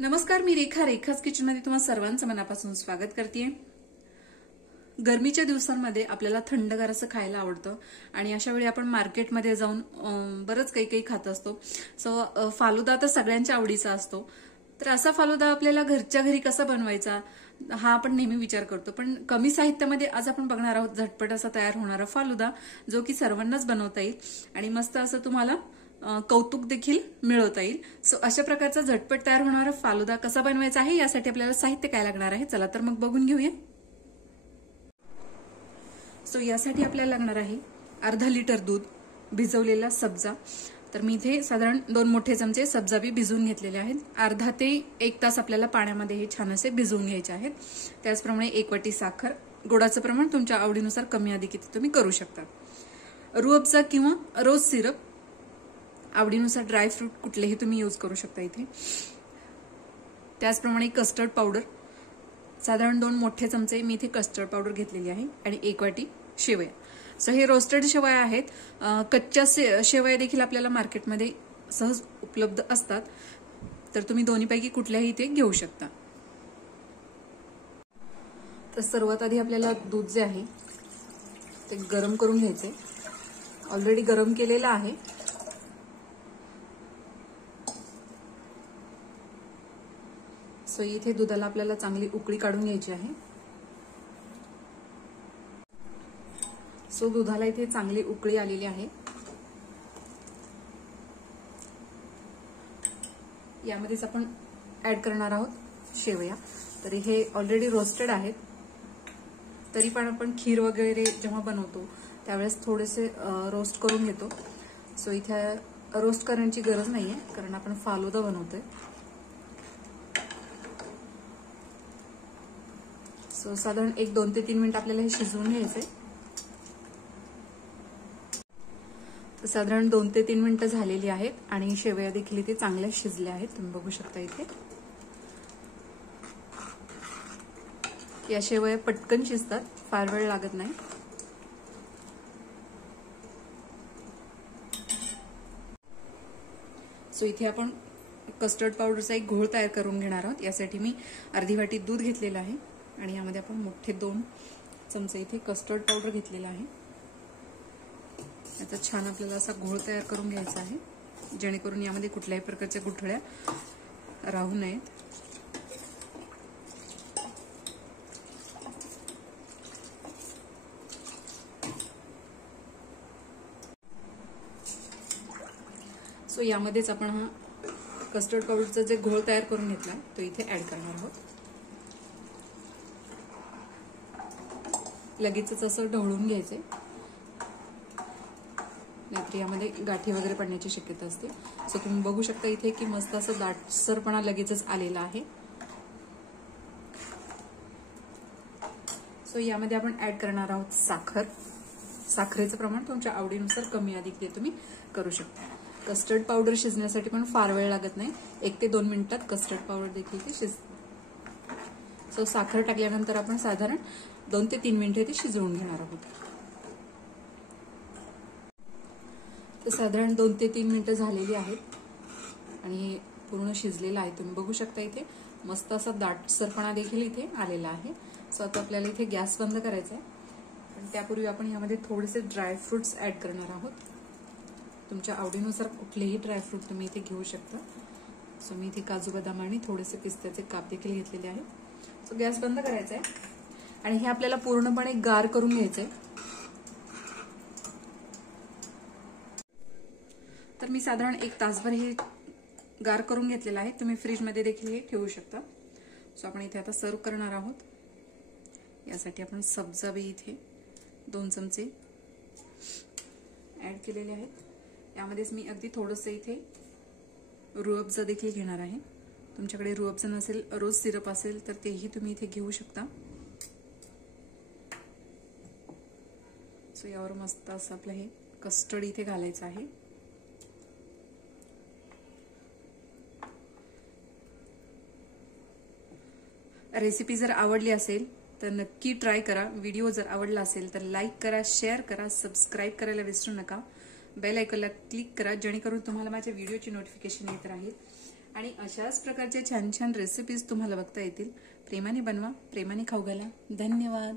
नमस्कार, मी रेखा. रेखाच किचनमध्ये तुम्हाला सर्वांचं मनापासून स्वागत करते. गरमीच्या दिवसांमध्ये आपल्याला थंडगार असं खायला आवडतं आणि अशा वेळी आपण मार्केटमध्ये जाऊन बरंच काही खात असतो. सो फालुदा तर सगळ्यांच्या आवडीचा असतो. तर असा फालुदा आपल्याला घरच्या घरी कसा बनवायचा हा आपण नेहमी विचार करतो. पण कमी साहित्यामध्ये आज आपण बघणार आहोत झटपट असा तयार होणारा फालुदा, जो की सर्वांनाच बनवता येईल आणि मस्त असं तुम्हाला कौतुक देखील मिळवता येईल. सो अशा प्रकारचा झटपट तयार होणारा फालुदा कसा बनवायचा आहे यासाठी आपल्याला साहित्य काय लागणार आहे, चला तर मग बघून घेऊया. सो यासाठी आपल्याला लागणार आहे अर्धा लिटर दूध, भिजवलेला सब्जा. तर मी इथे साधारण 2 मोठे चमचे सब्जा बी भिजवून घेतलेले आहेत. अर्धा ते 1 तास आपल्याला पाण्यामध्ये हे छान असे भिजवून घ्यायचे आहेत. त्याचप्रमाणे 1 वाटी साखर. गोडाचं प्रमाण तुमच्या आवडीनुसार कमी अधिक तुम्ही करू शकता. रूअफजा किंवा रोज सिरप, आवडीनुसार ड्रायफ्रूट कुठलेही तुम्ही यूज करू शकता इथे. त्याचप्रमाणे कस्टर्ड पावडर, साधारण 2 मोठे चमचे मी इथे कस्टर्ड पावडर घेतलेली आहे आणि 1 वाटी शेवया. सो हे रोस्टेड शेवया आहेत. कच्च्या शेवया देखील आपल्याला मार्केटमध्ये सहज उपलब्ध असतात, तर तुम्ही दोन्हीपैकी कुठल्याही इथे घेऊ शकता. तर सर्वात आधी आपल्याला दूध जे आहे ते गरम करून घ्यायचे. ऑलरेडी गरम केलेलं आहे. सो इथे दुधाला आपल्याला चांगली उकळी काढून घ्यायची आहे. सो दुधाला इथे चांगली उकळी आलेली आहे. यामध्येच आपण ऍड करणार आहोत शेवया. तर हे ऑलरेडी रोस्टेड आहेत, तरी पण आपण खीर वगैरे जेव्हा बनवतो त्यावेळेस थोडेसे रोस्ट करून घेतो. सो इथे रोस्ट करण्याची गरज नाहीये, कारण आपण फालुदा बनवतोय. सो साधारण 2 ते 3 मिनिट आपल्याला हे शिजवून घ्यायचंय. तर साधारण 2 ते 3 मिनिटं झालेली आहेत आणि शेवया देखील इथे चांगल्या शिजल्या आहेत. तुम्ही बघू शकता इथे या शेवया पटकन शिजतात, फार वेळ लागत नाही. सो इथे आपण कस्टर्ड पावडरचा एक घोळ तयार करून घेणार आहोत. यासाठी मी अर्धी वाटी दूध घेतलेलं आहे आणि यामध्ये आपण मोठे 2 चमचे इथे कस्टर्ड पावडर घेतलेला आहे. याचा छान आपल्याला असा घोळ तयार करून घ्यायचा आहे, जेणेकरून यामध्ये कुठल्याही प्रकारच्या गुठळ्या राहू नयेत. सो यामध्येच आपण हा कस्टर्ड पावडरचा जे घोळ तयार करून घेतला तो इथे ऍड करणार आहोत. लगेचच असं ढवळून घ्यायचे, नाहीतर यामध्ये गाठी वगैरे पडण्याची शक्यता असते. सो तुम्ही बघू शकता इथे की मस्त असं दाटसरपणा लगेचच आलेला आहे. सो यामध्ये आपण ऍड करणार आहोत साखर. साखरेचं प्रमाण तुमच्या आवडीनुसार कमी अधिक तुम्ही करू शकता. कस्टर्ड पावडर शिजण्यासाठी पण फार वेळ लागत नाही. 1 ते 2 मिनिटात कस्टर्ड पावडर देखील ते शिजते. सो साखर टाकल्यानंतर आपण साधारण 2 ते 3 मिनिटे ते शिजवून घेणार आहोत. तर साधारण 2 ते 3 मिनिटं झालेली आहेत आणि पूर्ण शिजलेलं आहे. तुम्ही बघू शकता इथे मस्त असा दाटसरपणा देखील इथे आलेला आहे. सो आता आपल्याला इथे गॅस बंद करायचा आहे. पण त्यापूर्वी आपण यामध्ये थोडेसे ड्रायफ्रुट्स ऍड करणार आहोत. तुमच्या आवडीनुसार कुठलेही ड्रायफ्रूट तुम्ही इथे घेऊ शकता. सो मी इथे काजू बदाम आणि थोडेसे पिस्त्याचे काप देखील घेतलेले आहेत. सो गॅस बंद करायचा आहे आणि हे आपल्याला पूर्णपणे गार करून घ्यायचंय. तर मी साधारण 1 तासभर हे गार करून घेतलेलं आहे. तुम्ही फ्रीजमध्ये देखील हे ठेवू शकता. सो आपण इथे आता सर्व करणार आहोत. यासाठी आपण सब्जा बी इथे 2 चमचे ऍड केलेले आहेत. यामध्येच मी अगदी थोडंसं इथे रूअफजा देखील घेणार आहे. तुमच्याकडे रूअफजा नसेल, रोज सिरप असेल तर तेही तुम्ही इथे घेऊ शकता. सो यावर मस्त असं आपलं हे कस्टर्ड इथे घालायचं आहे. रेसिपी जर आवडली असेल तर नक्की ट्राय करा. व्हिडिओ जर आवडला असेल तर लाईक करा, शेअर करा, सबस्क्राईब करायला विसरू नका. बेल आयकॉनला क्लिक करा, जेणेकरून तुम्हाला माझ्या व्हिडिओची नोटिफिकेशन येत राहील. आणि अशाच प्रकारचे छान छान रेसिपीज तुम्हाला बघता येतील. प्रेमाने बनवा, प्रेमाने खाऊ घाला. धन्यवाद.